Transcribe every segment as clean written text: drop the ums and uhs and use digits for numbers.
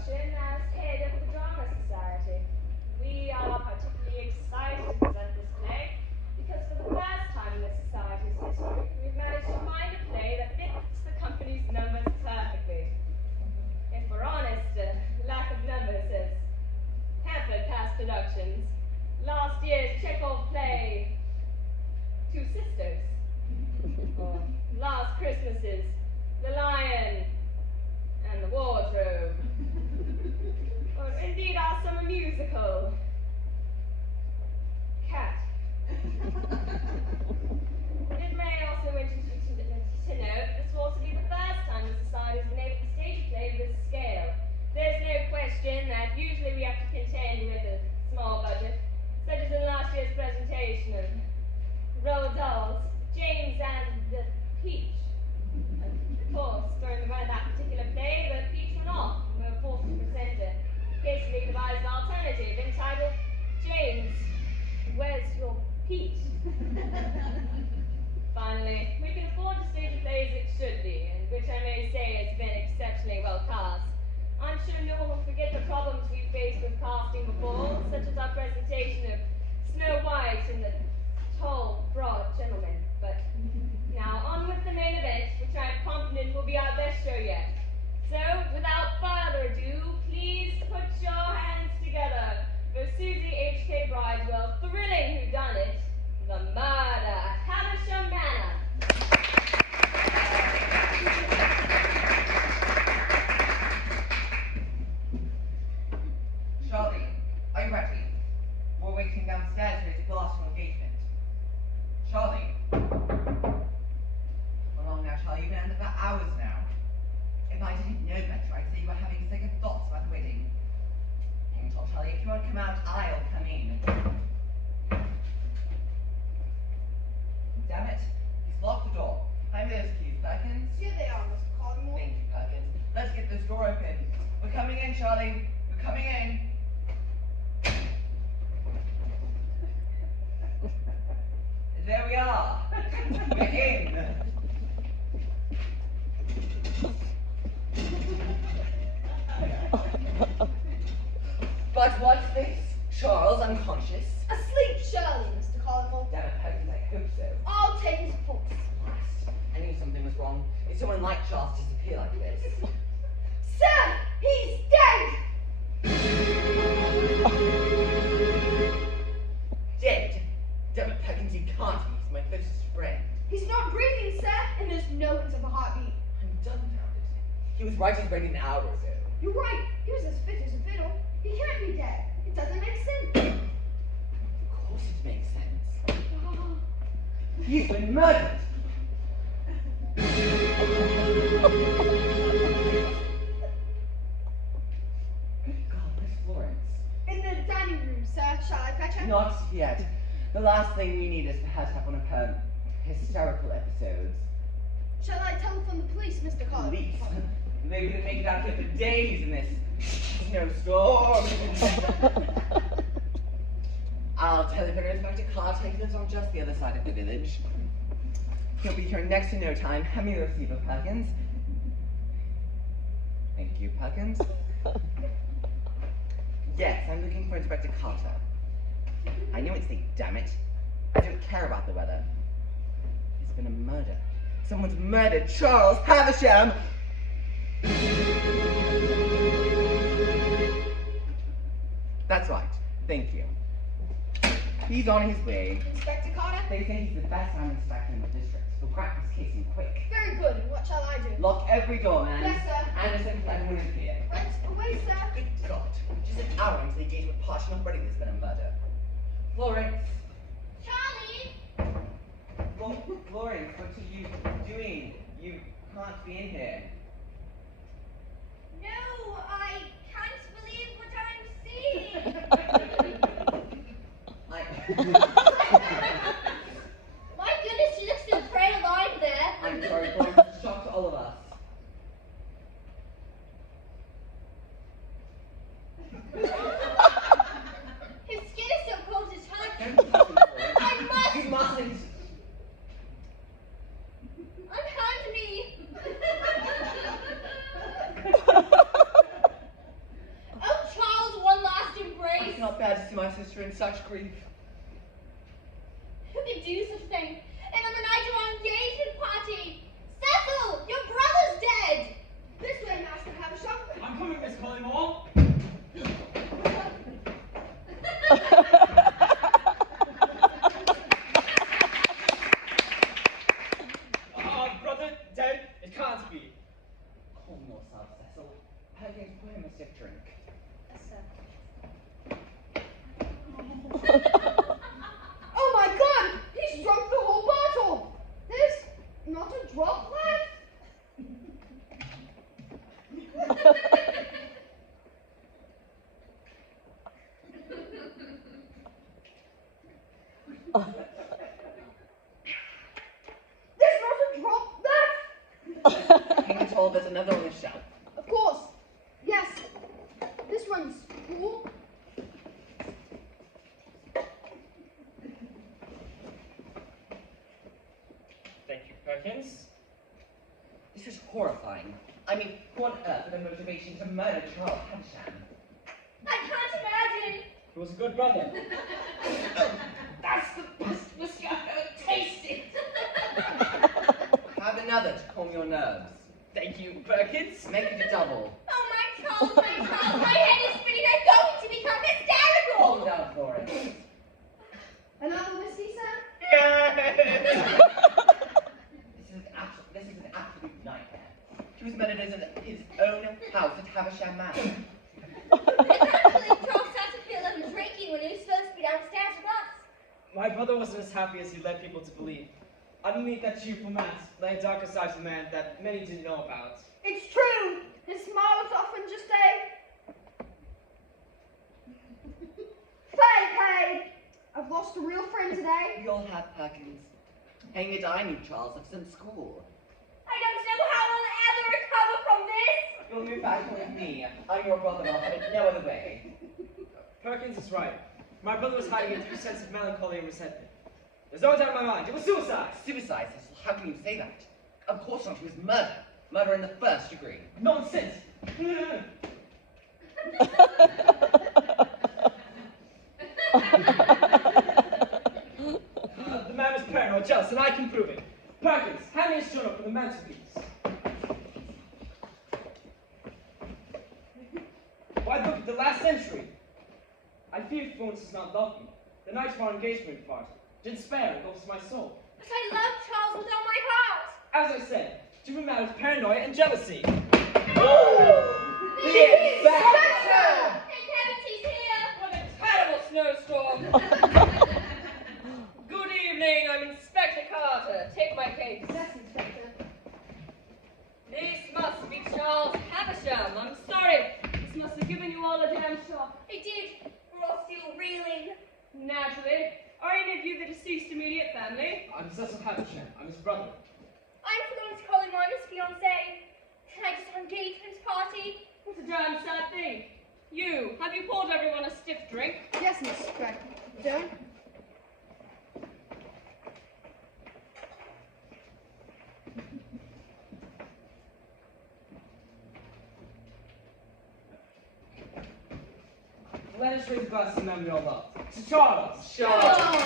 introduction as head of the Drama Society. We are particularly excited to present this play because for the first time in the Society's history, we've managed to find a play that fits the company's numbers perfectly. If we're honest, lack of numbers has hampered past productions. Last year's Chekhov play, Two Sisters, or Last Christmas's The Lion and the Wardrobe, or indeed our summer musical, Cat. It may also interest you to note this will also be the first time the Society has been able to stage a play of this scale. There's no question that usually we have to contend with a small budget, such as in last year's presentation of Roald Dahl's James and the Peach. Of course, during the run of that particular play, the Peach went off, and we were forced to present a hastily devised alternative entitled James, Where's Your Peach? Finally, we can afford to stage a play as it should be, and which I may say has been exceptionally well cast. I'm sure no one will forget the problems we faced with casting before, such as our presentation of Snow White and the tall, broad gentleman. But now on with the main event, which I'm confident will be our best show yet. So, without further ado, please put your hands together for Susie H.K. Bridewell's thrilling whodunit, The Murder at Havisham Manor. Charlie, are you ready? We're waiting downstairs for his glassful engagement. Charlie. How long now, Charlie? You've been under for hours now. If I didn't know better, I'd say you were having second thoughts about the wedding. Hang on, Charlie. If you want to come out, I'll come in. Damn it. He's locked the door. Hand me those keys, Perkins. Here they are, Mr. Cardinal. Thank you, Perkins. Let's get this door open. We're coming in, Charlie. We're coming in. There we are. We're in. But what's this? Charles unconscious? Asleep, surely, Mr. Cardinal. Damn it, Perkins, I hope so. I'll take his pulse. Christ, I knew something was wrong. If someone like Charles disappear like this. Sir, he's dead! Dead? Damn it, Perkins, you can't be. He's my closest friend. He's not breathing, sir, and there's no hint of a heartbeat. I'm dumbfounded. He was right as rain an hour ago. You're right. He was as fit as a fiddle. He can't be dead. It doesn't make sense. Of course it makes sense. He's been murdered. Good God, Miss Florence. In the dining room, sir. Shall I fetch her? Not yet. The last thing we need is for her to have one of her hysterical episodes. Shall I telephone the police, Mr. Cardinal? Police? They wouldn't make it out here for days in this snowstorm. I'll telephone Inspector Carter. He lives on just the other side of the village. He'll be here next to no time. Hand me the receiver, Perkins. Thank you, Perkins. Yes, I'm looking for Inspector Carter. I know it's late, damn it. I don't care about the weather. It's been a murder. Someone's murdered Charles Havisham! That's right. Thank you. He's on his way. Inspector Carter? They say he's the best armed inspector in the district. He'll crack this case in quick. Very good. And what shall I do? Lock every door, man. Yes, sir. And send everyone in here. Right away, sir. Good God. Just an hour into the engagement party, and already there's been a murder. Florence. Charlie! Florence, what are you doing? You can't be in here. No, I can't believe what I'm seeing. My goodness, she looks so very alive there. I'm sorry, Florence. It's a shock to all of us. His skin is so cold to touch. Don't touch him, Florence. I must. You mustn't. Unhand me. cannot bear to see my sister in such grief. Who could do such a thing? And on the night of our engagement party! Cecil, your brother's dead! This way, Master Havisham. I'm coming, Miss Collymore. Brother, dead? It can't be. Calm yourself, Cecil. Perkins, pour him a stiff drink. Oh my god! He's drunk the whole bottle! There's not a drop left? There's not a drop left! Can you told there's another on the shelf? Of course. Yes. This one's cool. Thank you, Perkins. This is horrifying. I mean, who on earth had a motivation to murder Charles Havisham? I can't imagine! He was a good brother. That's the best whiskey I've ever tasted! Have another to calm your nerves. Thank you, Perkins. Make it a double. Oh, my Charles, my head is spinning. I'm going to become Calm hysterical! down, Florence. Another whiskey, sir? Yes! This is an absolute nightmare. He was murdered in his own house at Havisham Manor. I can't believe Charles Satterfield had been drinking when he was supposed to be downstairs with us. My brother wasn't as happy as he led people to believe. Underneath that cheerful mask lay a darker side to the man that many didn't know about. It's true! His smile was often just a... fake. I've lost a real friend today. We all have Perkins. Hang it, I knew Charles ever since school. I don't know how I'll ever recover from this. You'll move back with me. I'm your brother, I'll have it no other way. Perkins is right. My brother was hiding a deep sense of melancholy and resentment. There's no doubt in my mind, it was suicide! Suicide, Cecil, how can you say that? Of course not, it was murder. Murder in the first degree. Nonsense! The man was paranoid, jealous, and I can prove it. Perkins, hand me his journal from the mantelpiece. Why look at the last century? I fear Florence does not love me. The night of our engagement party. Despair engulfs my soul. But I love Charles with all my heart. As I said, to be mad with paranoia and jealousy. The Inspector! Thank heavens he's here. What a terrible snowstorm! Good evening, I'm Inspector Carter. Take my case. Yes, Inspector. This must be Charles Havisham. I'm sorry. This must have given you all a damn shock. It did. We're all still reeling. Naturally. Are any of you the deceased immediate family? I'm Cecil Havisham. I'm his brother. I'm Florence Collymore, his fiancée. Tonight's our engagement party. What a damn sad thing. You, have you poured everyone a stiff drink? Yes, Inspector. Let us raise a glass in memory of love. To Charles! Charles!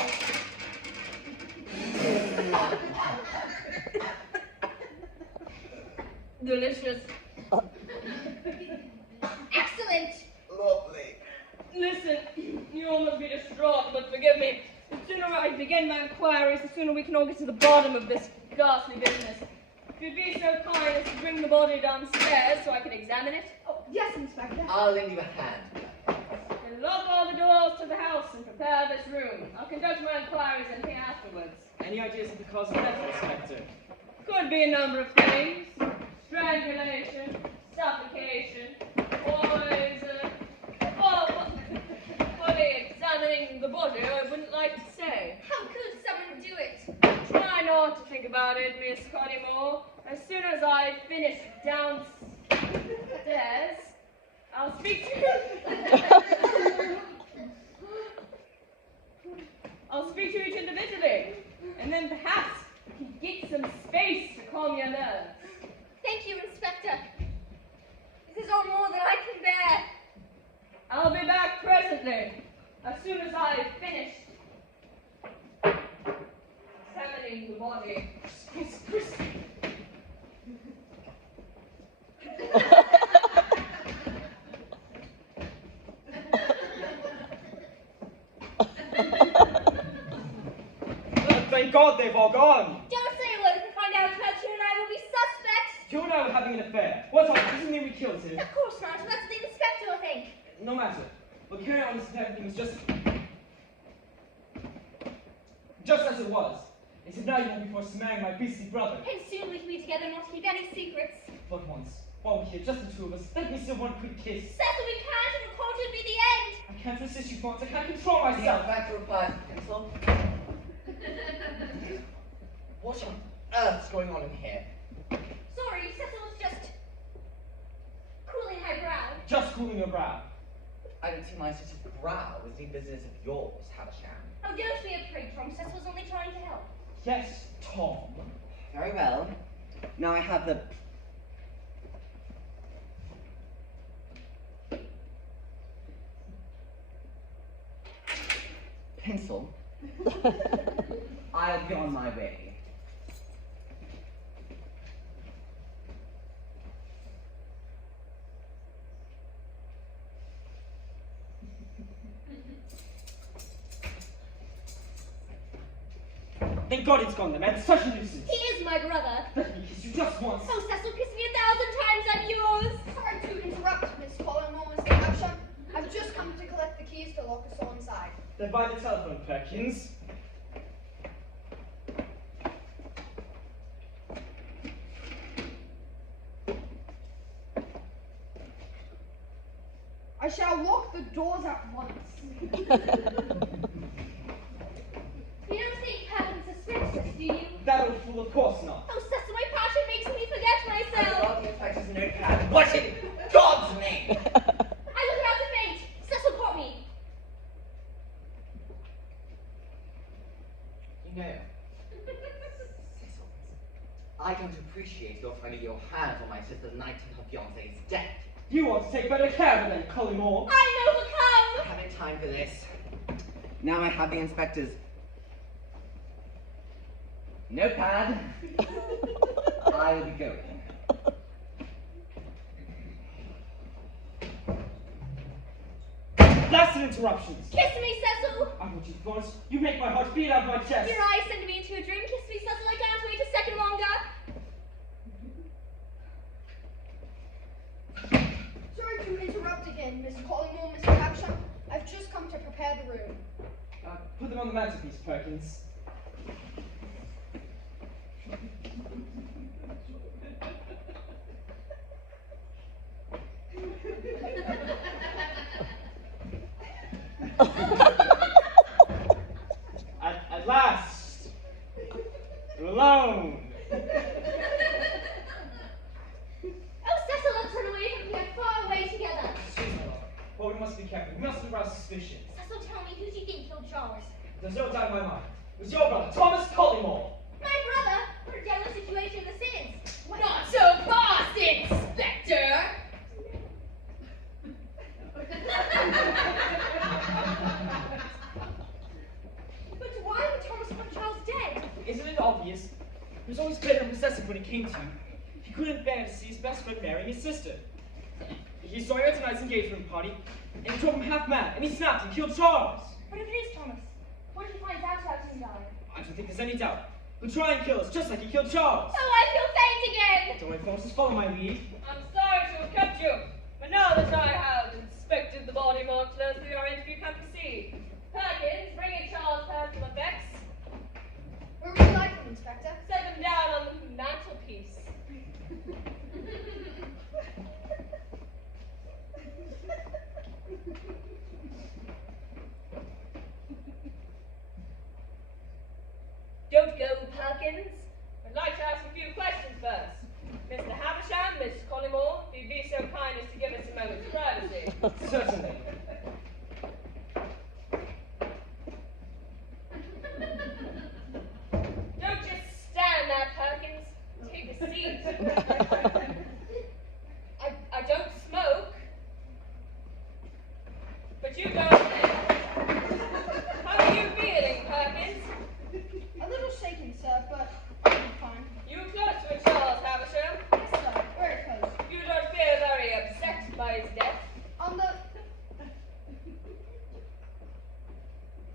Delicious. Excellent. Lovely. Listen, you all must be distraught, but forgive me. The sooner I begin my inquiries, the sooner we can all get to the bottom of this ghastly business. If you'd be so kind as to bring the body downstairs so I can examine it. Oh, yes, Inspector. I'll lend you a hand. And lock all the doors to the house and prepare this room. I'll conduct my inquiries in here afterwards. Any ideas of the cause of death, Inspector? Could be a number of things. Strangulation, suffocation, poison. Oh, fully examining the body, I wouldn't like to say. How could someone do it? Try not to think about it, Miss Collymore. As soon as I finish downstairs, I'll speak to you. I'll speak to each individually, and then perhaps we can get some space to calm your nerves. Thank you, Inspector. This is all more than I can bear. I'll be back presently. presently, as soon as I've finished examining the body. Thank God they've all gone. Don't say a word if we find out about you and I will be suspects. You and I were having an affair. What's on? Doesn't mean we killed him. Of course not. That's what the inspector will think. No matter. We'll carry on as if everything was just as it was. Except now you won't be forced to marry my beastly brother. And soon we can be together and not keep any secrets. But once, while we're here, just the two of us, let me still one quick kiss. Cecil, we can't, and court would be the end. I can't resist you, Florence. I can't control The myself. inspector replies, Pencil. What on earth's going on in here? Sorry, Cecil was just cooling my brow. Just cooling your brow. I don't see my sister's brow as any business of yours, Havisham. Oh, don't be a prig, Tom. Cecil was only trying to help. Yes, Tom. Very well. Now I have the... pencil. I'll be on my way. Thank God it's gone, the man's such a nuisance. He is my brother. Let me kiss you just once. Oh, Cecil, kiss me 1,000 times. I'm yours. Sorry to interrupt, Miss Collingwood, Mr. Havisham. I've just come to collect the keys to lock us all inside. Then by the telephone, Perkins. I shall lock the doors at once. You don't think Perkins suspects us, do you? That old fool, of course not. Oh, Cecil, my passion makes me forget I myself. got the inspector's notepad. What in God's name? I was about to faint. Cecil caught me. You know, Cecil, I don't appreciate your trying to get your hands on my sister's night and her fiancé's death. You want to take better care of it than Collymore. I'm overcome. I haven't time for this. Now I have the inspector's notepad. I will be going. Blasted interruptions. Kiss me, Cecil. I want you, Florence. You make my heart beat out of my chest. Your eyes send me into a dream. Kiss me, Cecil. I can't wait a second longer. Sorry to interrupt again, Miss Collingwood, Mr. Havisham. I've just come to prepare the room. Put them on the mantelpiece, Perkins. At last, you're alone. Oh, Cecil, let's run away from here, far away together. Excuse me, Lord. But we must be careful. We mustn't arouse suspicion. Cecil, tell me, who do you think killed Charles? There's no doubt in my mind. It was your brother, Thomas Collymore. My brother? What a jealous situation this is. Not so fast, Inspector! But why would Thomas want Charles dead? Isn't it obvious? He was always bitter and possessive when it came to you. He couldn't bear to see his best friend marrying his sister. He saw you at tonight's engagement party, and he drove him half mad, and he snapped and killed Charles. What if it is Thomas? What if he finds out about him dying? I don't think there's any doubt. He'll try and kill us, just like he killed Charles. Oh, I feel faint again! Don't worry, Florence, just follow my lead. I'm sorry to have kept you, but now that I have inspected the body more closely, our interview can proceed. Perkins, bring in Charles' personal effects. Where would you like them, Inspector? Set them down on the mantelpiece. Don't go, Perkins. I'd like to ask a few questions first. Mr. Havisham, Miss Collymore, if you'd be so kind as to give us a moment's privacy. Certainly. Don't just stand there, Perkins. Take a seat. I don't smoke. But but you don't think. How are you feeling, Perkins? A little shaken, sir, but I'll be fine. You close to it, Charles Havisham? Yes, sir. Very close. You don't feel very upset by his death. On the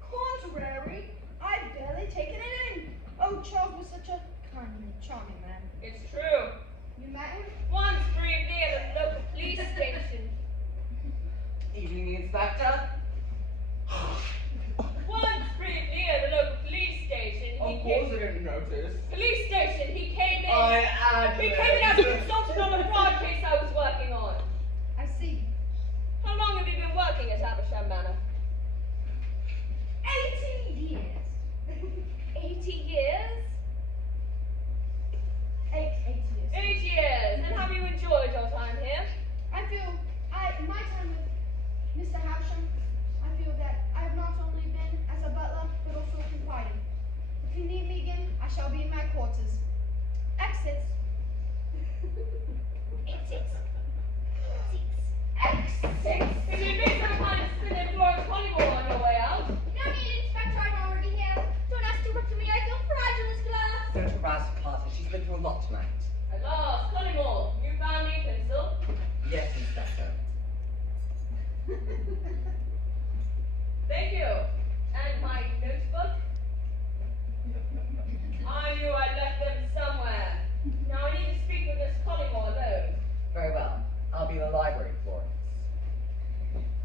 contrary, I've barely taken it in. Oh, Charles was such a kind and charming man. It's true. You met him? Once briefly at a local police station. Evening, Inspector. Once briefly at a local police station, Of course I didn't notice. Police station, he came in. I He came in as a consultant on a fraud case I was working on. I see. How long have you been working at Havisham Manor? 80 years. 80 years? 8 years. 8 years. And have you enjoyed your time here? I feel, my time with Mr. Havisham, I feel that I have not only been as a butler, but also confiding. If you need me again, I shall be in my quarters. Exits. Exits. Exits. If you need some kind of spin and Florence Honeyball on your way out. No need, Inspector, I'm already here. Don't ask too much of me, I feel fragile as glass. Don't harass Carter. She's been through a lot tonight. At last, Honeyball, you found me a pencil. Yes, Inspector. Thank you. And my notebook? I knew I'd left them somewhere. Now I need to speak with Miss Collymore alone. Very well. I'll be in the library, Florence.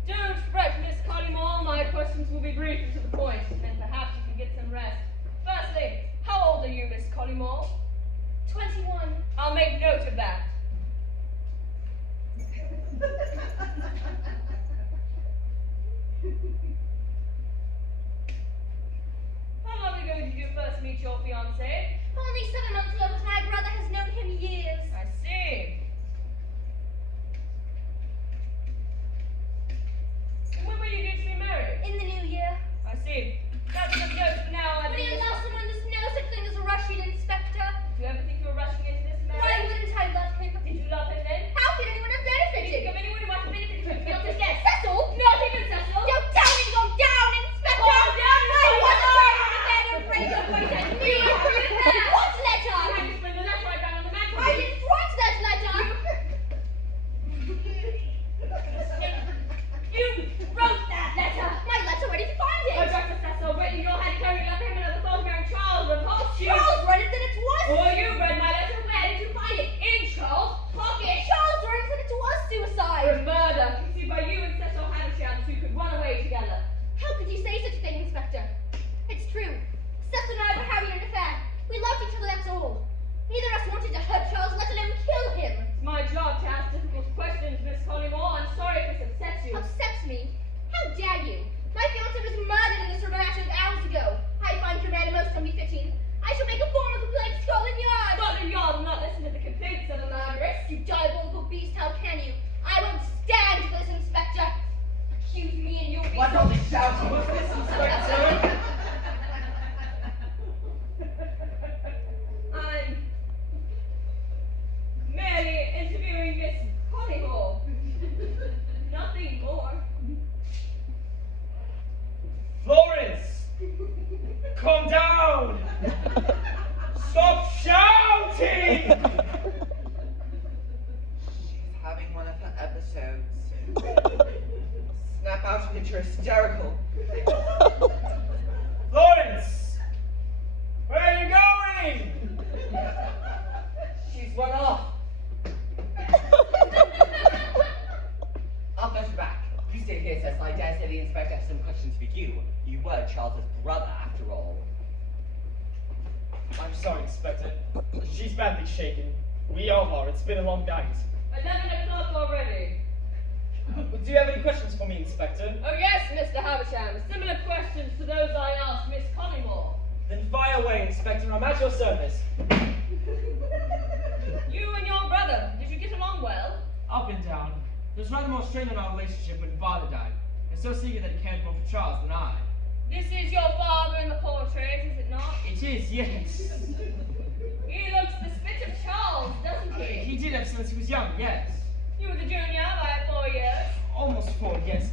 Don't fret, Miss Collymore. My questions will be brief and to the point, and perhaps you can get some rest. Firstly, how old are you, Miss Collymore? 21. I'll make note of that. How long ago did you first meet your fiancé? Only 7 months ago, but my brother has known him years. I see. And when were you due to be married? In the new year. I see. That's enough notes for now. I But think you allow someone, there's no such thing as a rushing, Inspector. Do you ever think you were rushing into this Why marriage? wouldn't I love him? Did you love him then? How could anyone have Did you benefited? think of anyone who might have benefited from your Fiancé, fiancé? Cecil? Not even Cecil. Go down and go down, Inspector! Go down, I go wasn't down. trying to bed or break your voice. I knew you were doing that. What You letter? had to spend the letter I found on the mantelpiece. I didn't write that letter. You wrote that letter. My letter, where did you find Oh, it? Dr. Cecil, written in your hand carrying love for him and other thoughts bearing Charles repulsed you. Charles read it, then it was. Or you read my letter, where did you find it? In Charles' pocket. Charles read it, then it was For suicide. a murder conceived by you and Cecil Havisham, who could run away together. How could you say such a thing, Inspector? It's true. Cecil and I were having an affair. We loved each other, that's all. Neither of us wanted to hurt Charles, let alone kill him. It's my job to ask difficult questions, Miss Collymore. I'm sorry if this upsets you. Upsets me? How dare you? My fiancé was murdered in this sort of action hours ago. I find your manner most unbefitting. I shall make a formal complaint to Scotland Yard. Scotland Yard will not listen to the complaints of a murderess. You diabolical beast, how can you? I won't stand for this, Inspector. Accuse me and you'll be... What all this shouting? What's this, Inspector? I'm merely interviewing Miss Collymore. Nothing more. Florence! Calm down! Stop shouting! She's having one of her episodes. Snap out of it, you're hysterical. Florence! Where are you going? She's run off. I'll fetch her back. You stay here, Cecil. I dare say the inspector has some questions for you. You were Charles's brother, after all. I'm sorry, Inspector. She's badly shaken. We all are. It's been a long night. 11 o'clock already. Do you have any questions for me, Inspector? Oh yes, Mr. Havisham. Similar questions to those I asked Miss Collymore. Then fire away, Inspector. I'm at your service. You and your brother, did you get along well? Up and down. There's rather more strain on our relationship when father died, and so secret that he cared more for Charles than I. This is your father in the portrait, is it not? It is, yes. He looks the spit of Charles, doesn't he? He did ever since he was young, yes. You were the junior by 4 years. almost 4, yes.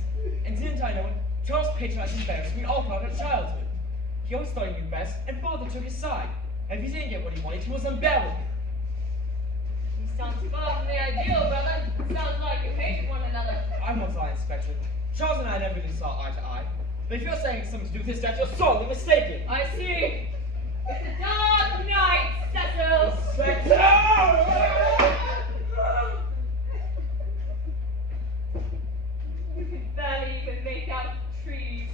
And didn't I know it? Charles patronized and embarrassed me all throughout our childhood. He always thought he knew best, and father took his side. And if he didn't get what he wanted, he was unbearable. You sound far from the ideal, brother. Sounds like you hated one another. I won't lie, Inspector. Charles and I never really saw eye to eye. But if you're saying it's something to do with his death, you're sorely mistaken. I see. It's a dark night, Cecil. You can barely even make out trees.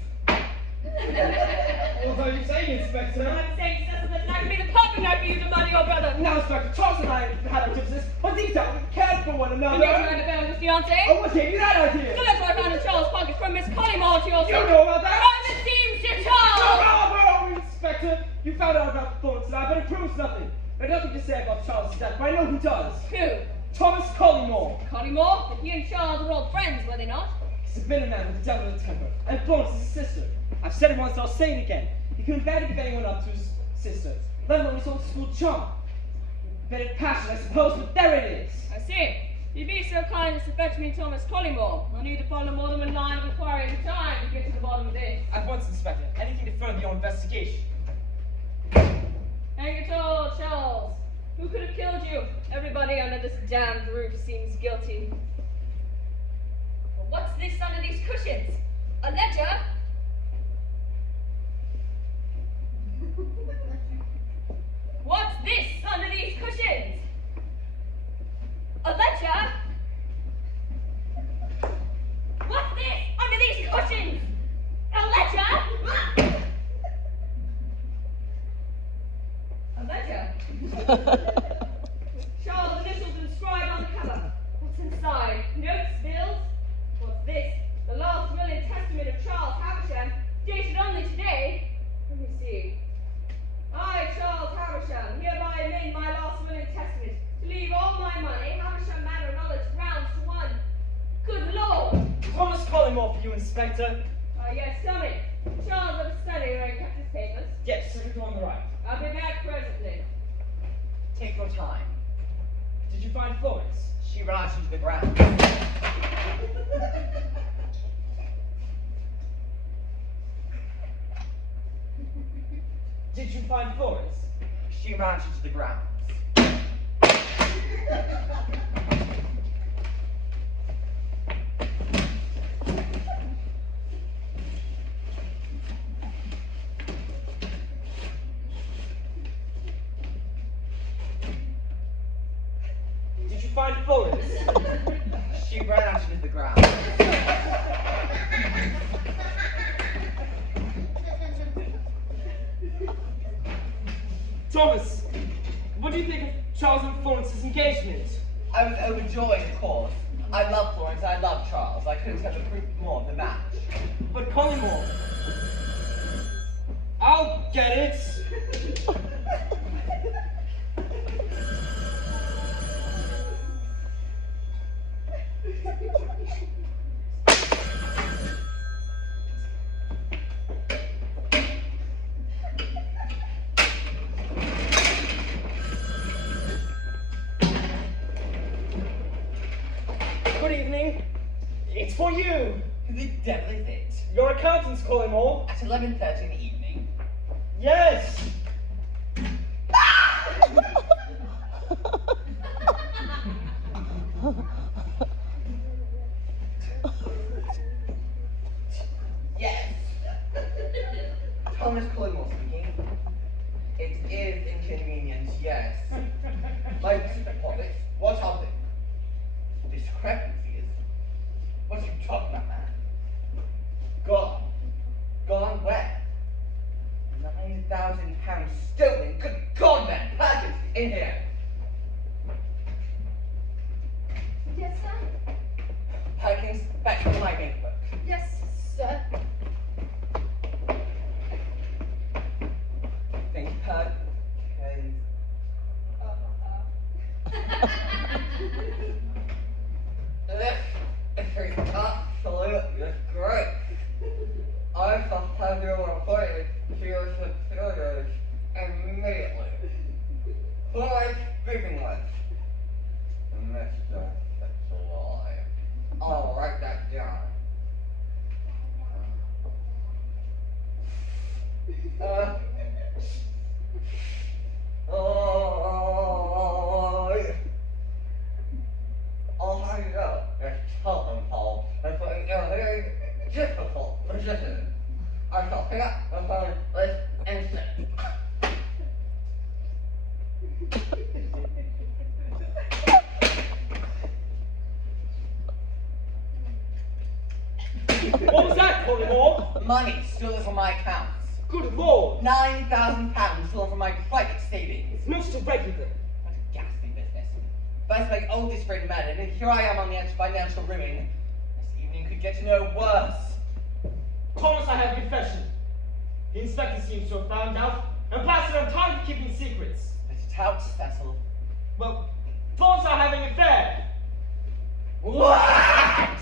What are you saying, Inspector? I'm saying, Cecil, that I can be the puppet knife for you to murder your brother. Now, Inspector, Charles and I had our differences, but deep down we cared for one another. And yet you had an affair with his fiancée? Oh, what gave you that idea? So that's why I found in Charles' pocket from Miss Collymore to your You know about that? Private seems to Charles! Bravo, Inspector! You found out about the thorns tonight, but it proves nothing. There's nothing to say about Charles' death, but I know who does. Who? Thomas Collymore. Collymore? But he and Charles were old friends, were they not? He's a villain man with a devil of a temper, and Florence is his sister. I've said it once, and I'll say it again. He couldn't bear to give anyone up to his sister, let alone his old school chum. Bit of passion, I suppose, but there it is. I see. If you'd be so kind as to fetch me Thomas Collymore, I'll need to follow more than one line of inquiry at a time to get to the bottom of this. At once, Inspector. Anything to further your investigation. Hang it all, Charles. Who could have killed you? Everybody under this damned roof seems guilty. Well, what's this under these cushions? A ledger? What's this under these cushions? A ledger? What's this under these cushions? A ledger? A ledger? Charles' initials inscribed on the cover. What's inside? Notes, bills? What's this? The last will and testament of Charles Havisham, dated only today. Let me see. I, Charles Havisham, hereby amend my last will and testament to leave all my money, Havisham Manor and all its grounds to one. Good Lord! Thomas Collymore for you, Inspector. Yes, tell me. Charles of study where he kept his papers. Yes, second door on the right. I'll be back presently. Take your time. Did you find Florence? She ran out into the ground. Did you find Florence? She ran out into the ground. Did you find Florence? She ran out into the ground. Thomas, what do you think of Charles and Florence's engagement? I was overjoyed, of course. I love Florence, I love Charles. I couldn't have approved more of the match. But Collymore. I'll get it. Good evening. It's for you. Who the devil is it? Your accountant's Collymore. At 11:30 in the evening. Yes. Yes. Thomas Collymore speaking. It is inconvenient, yes. My deposits, what of it? Discrepancies? What are you talking about, man? Gone. Gone where? £9,000 stolen. Good God, man! Perkins, in here. Yes, sir? Perkins, back to my notebook. Yes, sir. Thank you, Perkins. This is absolutely great. I shall have you reported to your superiors immediately. Who am I speaking with? Mr. Fitzroy. I'll write that down. I'll have you know, it's totem pole. It's a very difficult position. I shall pick up the phone this instant. What was that, Collymore? Money stolen from my accounts. Good lord! £9,000 stolen from my private savings. Most irregular. What a ghastly business. First my oldest friend murdered, and here I am on the edge of financial ruin. This evening could get no worse. Thomas, I have a confession. The inspector seems to have found out, and Bastard, I'm tired of keeping secrets. Let it out, Cecil. Well, Thomas are having an affair. What?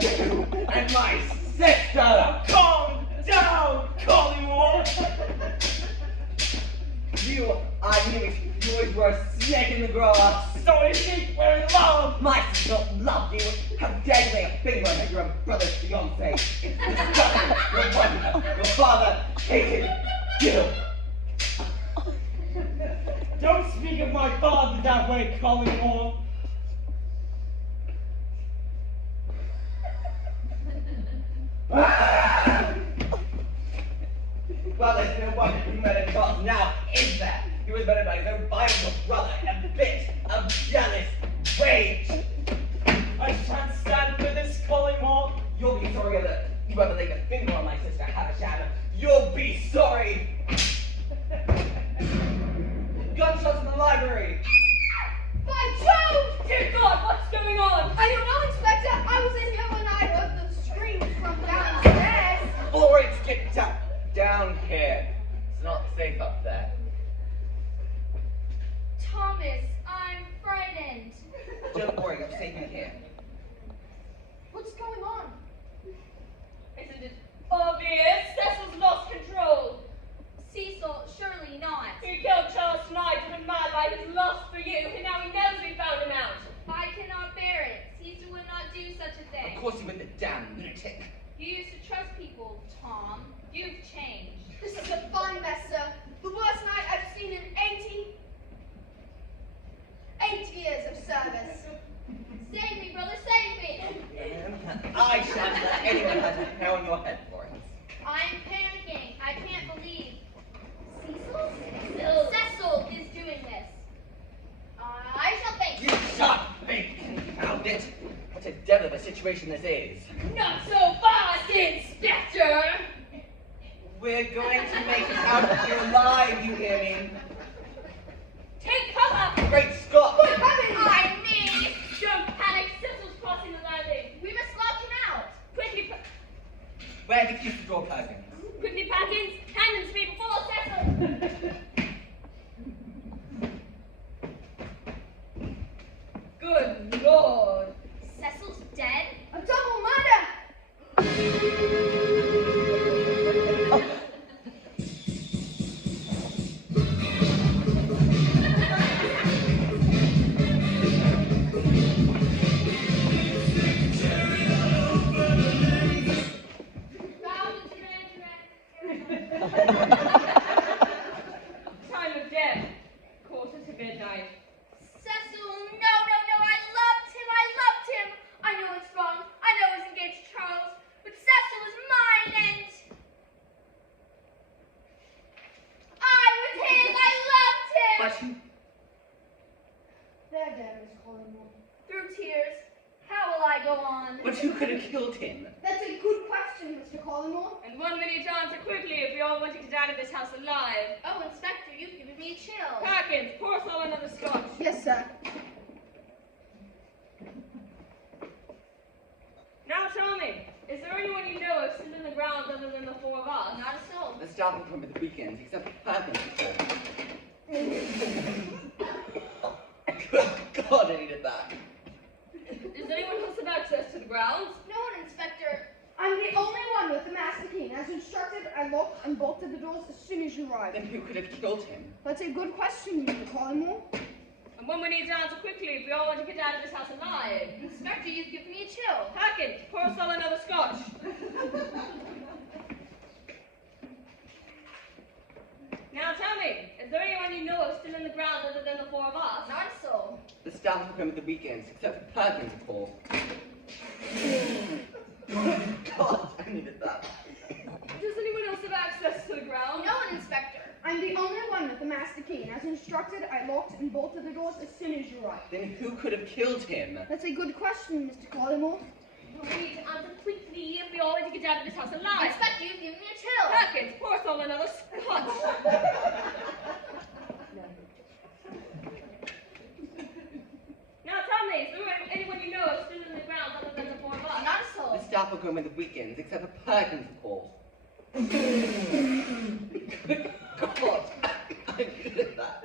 You and my sister! Calm down, Collymore! You, I knew it. You were a snake in the grass. So is she, we're in love! My sister loved you. How dare you lay a finger on your brother's fiancé? It's disgusting. Your mother, your father hated you. Don't speak of my father that way, Collymore. Well, there's no wonder he murdered Charles now, is there? He was murdered by his own biological brother, a bit of jealous rage. I shan't stand for this, Collymore. You'll be sorry that you ever laid a finger on my sister, Havisham. You'll be sorry. Gunshots in the library. By Jove! Dear God, what's going on? I don't know, Inspector. I was in here when I heard the screams from downstairs. All right, get down here. It's not safe up there. Thomas, I'm frightened. Don't worry, I'm safe in here. What's going on? Isn't it obvious? Cecil's lost control. Cecil, surely not. He killed Charles tonight, driven mad by his lust for you, and now he knows we found him out. I cannot bear it. Cecil would not do such a thing. Of course you were the damn lunatic. You used to trust people, Tom. You've changed. This is a fine mess, sir. The worst night I've seen in 8 years of service. Save me, brother, save me. I shan't let anyone have a hair on your head for it. I'm panicking. I can't believe. Cecil is doing this. I shall think. You shall think, confound it. What a devil of a situation this is. Not so fast, Inspector! We're going to make it out of here alive, you hear me? Take cover! Great Scott! Good heavens! I mean, Don't panic, Cecil's crossing the landing. we must lock him out. Quickly, Where did you keep the door curtain? quickly, Packins, hand them to me before Cecil. Good Lord. Cecil's dead? A double murder! Time of death, midnight. Cecil, no, I loved him. I know it's wrong. I know I was engaged to Charles, but Cecil is mine, and I was his. I loved him. But you... There, Miss Collymore. Through tears, how will I go on? But you could have killed him. That's a good question, Mr. Collymore. And one we need to answer quickly if we all want to get out of this house alive. Oh, Inspector, you've given me a chill. Perkins, pour us all another scotch. Yes, sir. Now tell me, is there anyone you know of still in the grounds other than the four of us? Not a soul. The starting point of the weekends, except Perkins. Good God, I needed that. Does anyone else have access to the grounds? No one, Inspector. I'm the only one with a mask Master Keen. As instructed, I locked and bolted the doors as soon as you arrived. Then who could have killed him? That's a good question, Mr. Collymore. And one we need to answer quickly if we all want to get out of this house alive. Inspector, you've given me a chill. Perkins, pour us all another scotch. Now tell me, is there anyone you know of still in the grounds other than the four of us? Not a soul. The staff will come at the weekends, except for Perkins, of course. God, I needed that. Does anyone else have access to the ground? No one, Inspector. I'm the only one with the Master Keen. As instructed, I locked and bolted the doors as soon as you arrived. Then who could have killed him? That's a good question, Mr. Collymore. We need to answer quickly if we all want to get out of this house alive. Inspector, you've given me a chill. Perkins, pour us all another scotch. Now tell me, is there anyone you know of still in the grounds other than the four of us? Not a soul. The staff will come at the weekends, except for Perkins, of course. God, I needed that.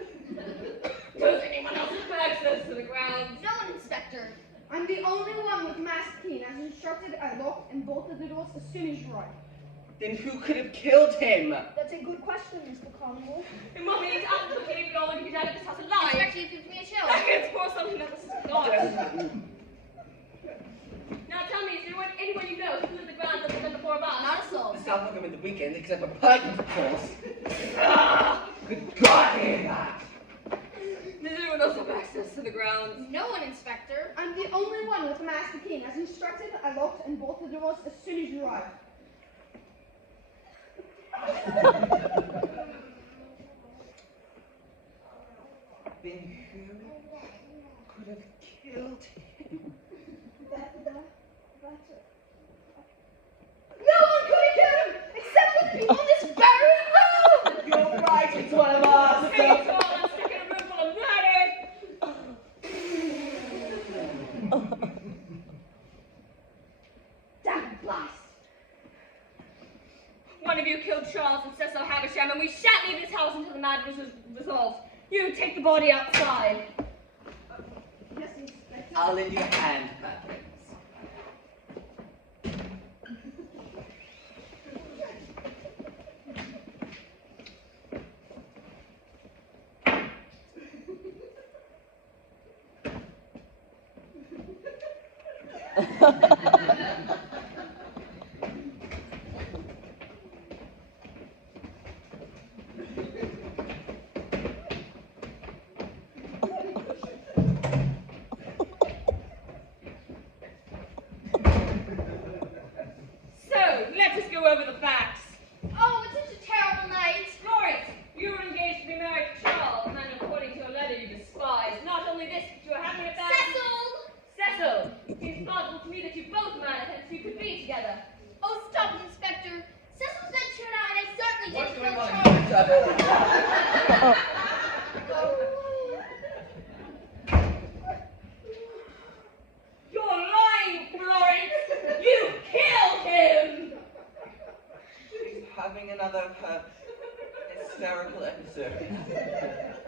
Does anyone else have access to the grounds? No one, Inspector. I'm the only one with the Master Keen. As instructed, I locked and bolted the doors as soon as you arrived. Then who could have killed him? That's a good question, Mr. Collymore. And what we need to answer quickly if we all want to get out of this house alive. Inspector, you've given me a chill. Perkins, pour us all another scotch. Now tell me, is there anyone you know still in the grounds other than the four of us? Not a soul. The staff will come at the weekends, except for Perkins, of course. Good God, hear that! Does anyone else have access to the grounds? No one, Inspector. I'm the only one with the Master Keen. As instructed, I locked and bolted the doors as soon as you arrived. Then who could have killed him? No one could have killed him except for the people in this very room! You're right, it's one of us. Hey, Tom, I'm stuck in a room full of murderers! Damn blast! One of you killed Charles and Cecil Havisham, and we shan't leave this house until the matter is resolved. You take the body outside. Yes, Inspector. I'll lend you a hand, Perkins. So, let us go over the facts. Oh, it's such a terrible night. Florence, you were engaged to be married to Charles, a man according to a letter you despise. Not only this, but you are having a family. Cecil! Cecil, it seems plausible to me that you both married, hence you could be together. Oh, stop it, Inspector. Cecil's been turned out, and I certainly What's didn't going kill on, Charles. Inspector? You're lying, Florence! You killed him! She's having another hysterical episode.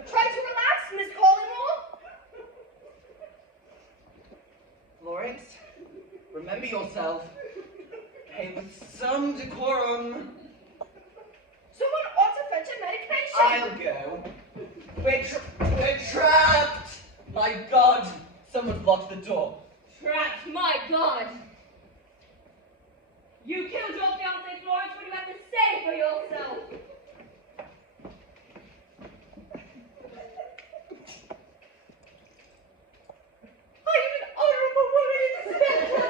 Try to relax, Miss Collymore. Florence, remember yourself. Behave with some decorum. Someone ought to fetch a medication. I'll go. We're trapped! My God! Someone's locked the door. Trapped, my God! You killed your fiancée, Florence. What do you have to say for yourself? I am an honorable woman, Inspector.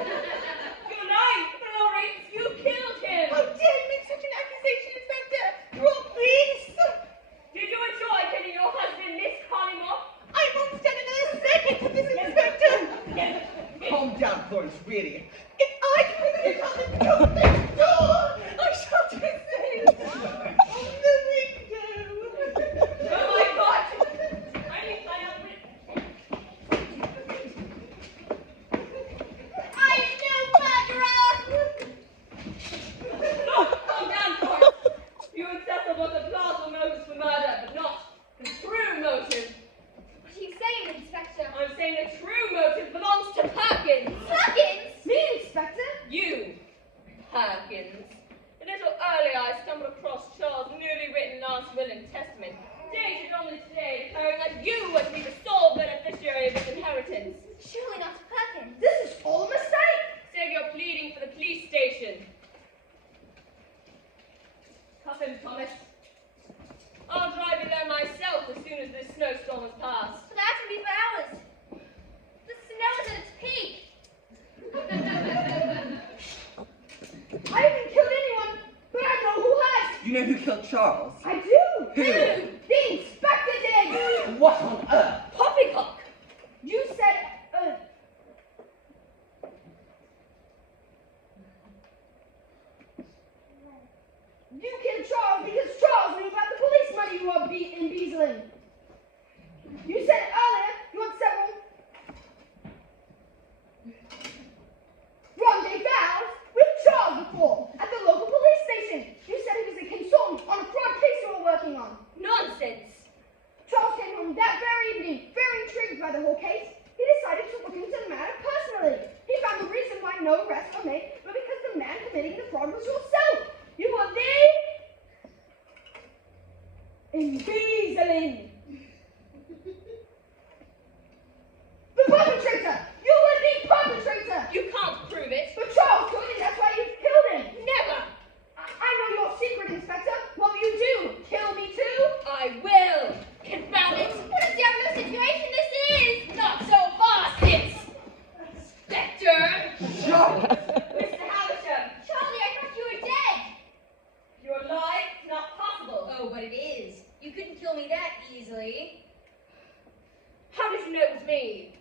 You're lying, Florence. You killed him. How dare you make such an accusation, Inspector? You're all police. Did you enjoy killing your husband, Miss Collymore? I won't stand another second for this, Inspector. Calm down, Florence, really. If I can come and kill this door, I shall do the same. On the window. Oh my God! I need to find out what I'm no murderer! No, calm down, Florence. You and Cecil both have plausible motives for murder, but not the true motive. What are you saying, Inspector? I'm saying the true motive belongs to Perkins. Perkins? Me and Testament, dated only today, declaring that you were to be the sole beneficiary of his inheritance. Surely not Perkins. This is all a mistake. Save your pleading for the police station. Cuff him, Thomas. I'll drive you there myself as soon as this snowstorm has passed. But that can be for hours. The snow is at its peak. I haven't killed anyone, but I know who has. You know who killed Charles? I do. Who? The inspector did. What on earth? Poppycock! You said, you killed Charles because Charles knew about the police money you were embezzling. You said earlier you had several rendezvous with Charles before at the local police station. You said he was a consultant on a fraud case you were working on. Nonsense! Charles came home that very evening, very intrigued by the whole case. He decided to look into the matter personally. He found the reason why no arrests were made, but because the man committing the fraud was yourself. You were the embezzling. The perpetrator! You were the perpetrator! You can't prove it. But Charles could, and that's why you killed him. Never! I know your secret, Inspector. What will you do? Kill me too? I will! Confound it! What a devilish situation this is! Not so fast, it's... Spectre! Charles! Mr. Havisham! Charlie, I thought you were dead. You're alive? It's not possible. Oh, but it is. You couldn't kill me that easily. How did you know it was me?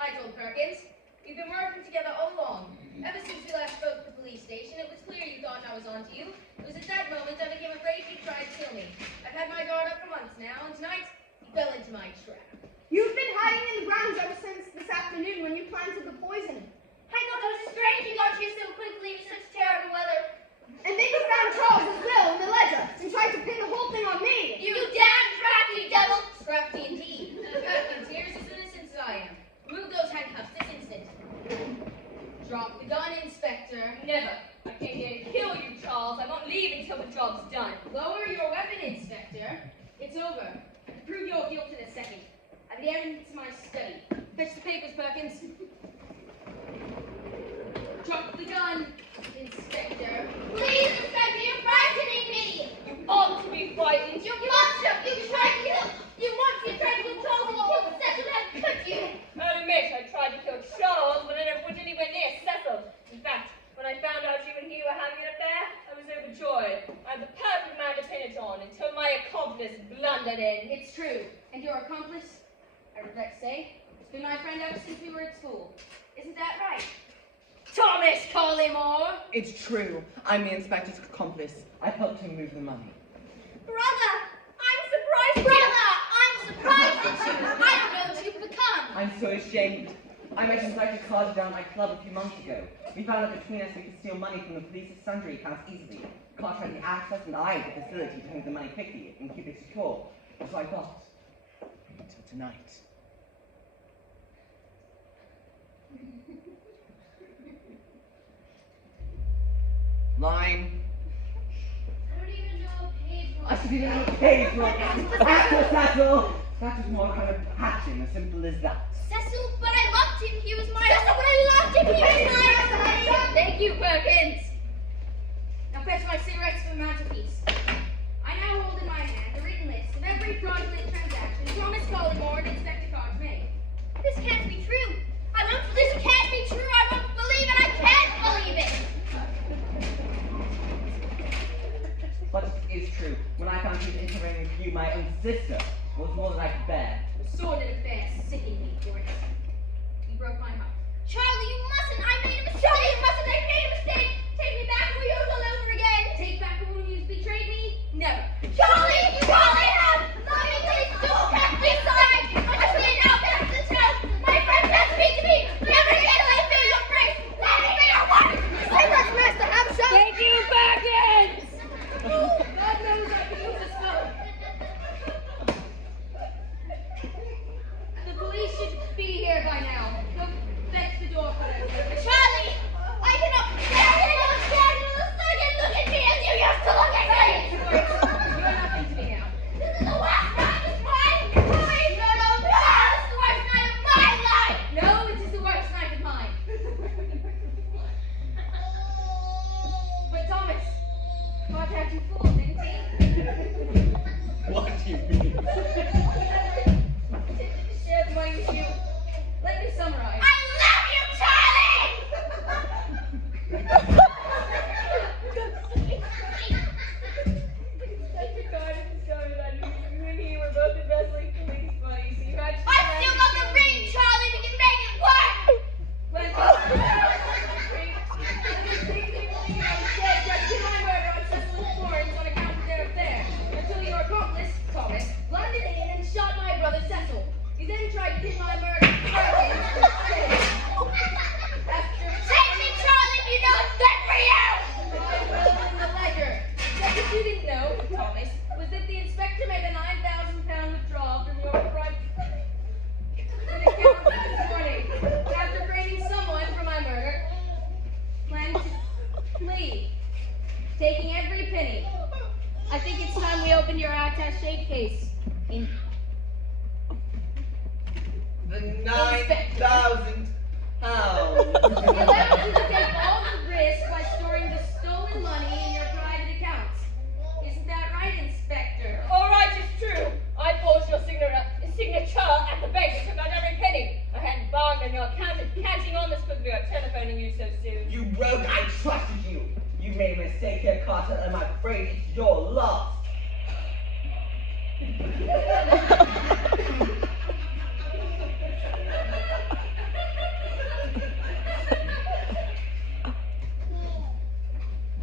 I told Perkins. We've been working together all along. Ever since we last spoke at the police station, it was clear you thought I was onto you. It was at that moment I became afraid you'd try to kill me. I've had my guard up for months now, and tonight, you fell into my trap. You've been hiding in the grounds ever since this afternoon when you planted the poison. I thought it was strange you got here so quickly in such terrible weather. And then you found Charles's will in the ledger and tried to pin the whole thing on me. You damn crafty devil! Crafty indeed. Perkins here is as innocent as I am. Remove those handcuffs this instant. Drop the gun, Inspector. Never. I came here to kill you, Charles. I won't leave until the job's done. Lower your weapon, Inspector. It's over. I can prove your guilt in a second. I've the evidence in my study. Fetch the papers, Perkins. Drop the gun, Inspector. Please, Inspector, you're frightening me! You ought to be frightened. You monster! You tried to kill! You monster! You tried to kill Charles and you killed Cecil and could you? I'll admit I tried to kill Charles, but I never put anywhere near Cecil. In fact, when I found out you and he were having an affair, I was overjoyed. I'm the perfect man to pin it on until my accomplice blundered in. It's true. And your accomplice, I regret to say, has been my friend ever since we were at school. Isn't that right? Thomas Collymore! It's true. I'm the inspector's accomplice. I helped him move the money. Brother! I'm surprised! Brother! I'm surprised at you! I don't know what you've become! I'm so ashamed. I met Inspector Carter down at my club a few months ago. We found out between us we could steal money from the police's sundry accounts easily. Carter had the access and I had the facility to move the money quickly and keep it secure. So I thought, Until tonight. Line. I don't even know a page I should be okay for Cecil. That was more kind of passion, as simple as that. Cecil, but I loved him. He was my... Cecil, but I loved him. He was my... Thank you, Perkins. Now fetch my cigarettes from the mantelpiece. I now hold in my hand a written list of every fraudulent transaction Thomas Collymore and Inspector Carter made. This can't be true. I won't... This can't be true. I won't believe it. I can't believe it. But it is true. When I found you interviewing with you, my own sister, it was more than I could bear. The sordid affair sickened me, Boris. You broke my heart. Charlie, you mustn't. I made a mistake. Charlie, you mustn't. I made a mistake. Take me back and we yours all over again. Take back the woman who's betrayed me? Never. Charlie, Charlie, have love me, please. Don't cast me aside. I say now, pass the town. My friend can't speak to me. Never again will I feel your grace. Let me be your wife. Say that, Master Havisham. Thank you, Perkins! God knows I can use a spell. The police should be here by now. Go fetch the door for them. Charlie, I cannot stand it. Look at me as you used to look at me. You're nothing to me now. You then tried to hit my murder Perkins instead. After Take me, Charlie, you know it's good for you! my will in the ledger. What you didn't know, Thomas, was that the inspector made a £9,000 withdrawal from your private account this morning. And after framing someone for my murder, planned to flee, taking every penny. I think it's time we opened your attaché case. The 9,000 pounds. It allows you to take all the risk by storing the stolen money in your private accounts. Isn't that right, Inspector? All right, it's true. I forged your signature at the bank and took out every penny. I hadn't bargained on your account and counting on this quickly without telephoning you so soon. You rogue, I trusted you. You made a mistake here, Carter, and I'm afraid it's your last.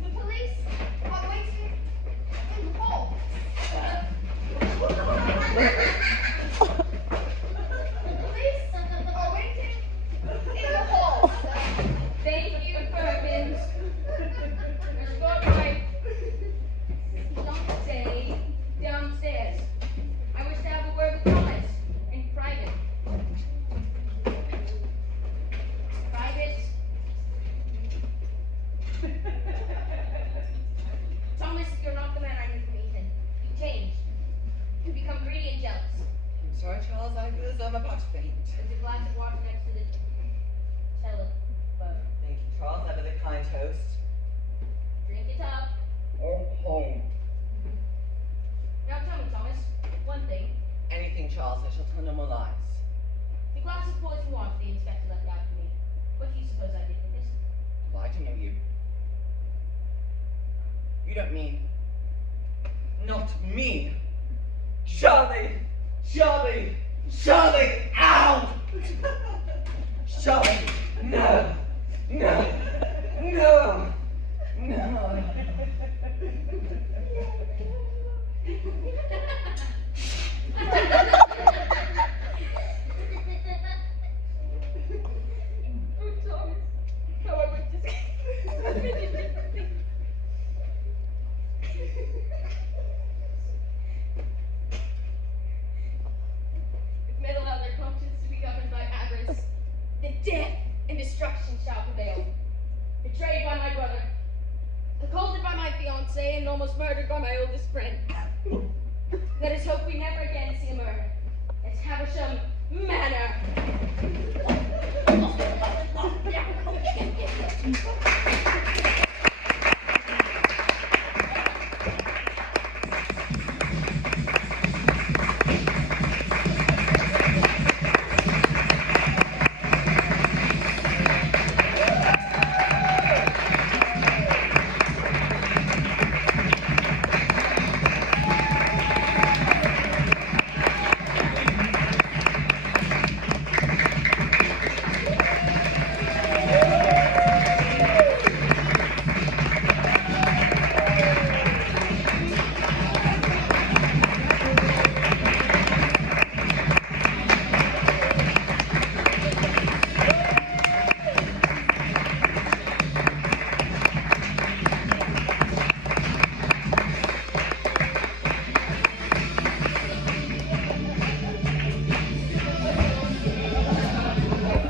The police are waiting in the hall. The police are waiting in the hall, sir. Thank you, Perkins. Escort my fiancé downstairs. I wish to have a word with Thomas in private. Private. Thomas, you're not the man I knew from Ethan. You've changed. You've become greedy and jealous. I'm sorry, Charles, I'm about to faint. There's a glass of water next to the telephone. Thank you, Charles. Have a kind toast. Drink it up. Or home. Now tell me, Thomas, one thing. Anything, Charles, I shall tell no more lies. The glass of poison water the inspector left out for me. What do you suppose I did with it? Lie to me, you. You don't mean. Not me. Charlie! Charlie! Charlie! Ow! Charlie! No! No! No! No! Oh, Thomas, how I would just If men allow their conscience to be governed by avarice, then death and destruction shall prevail. Betrayed by my brother, accosted by my fiancé, and almost murdered by my oldest friend. Let us hope we never again see a murder at Havisham Manor.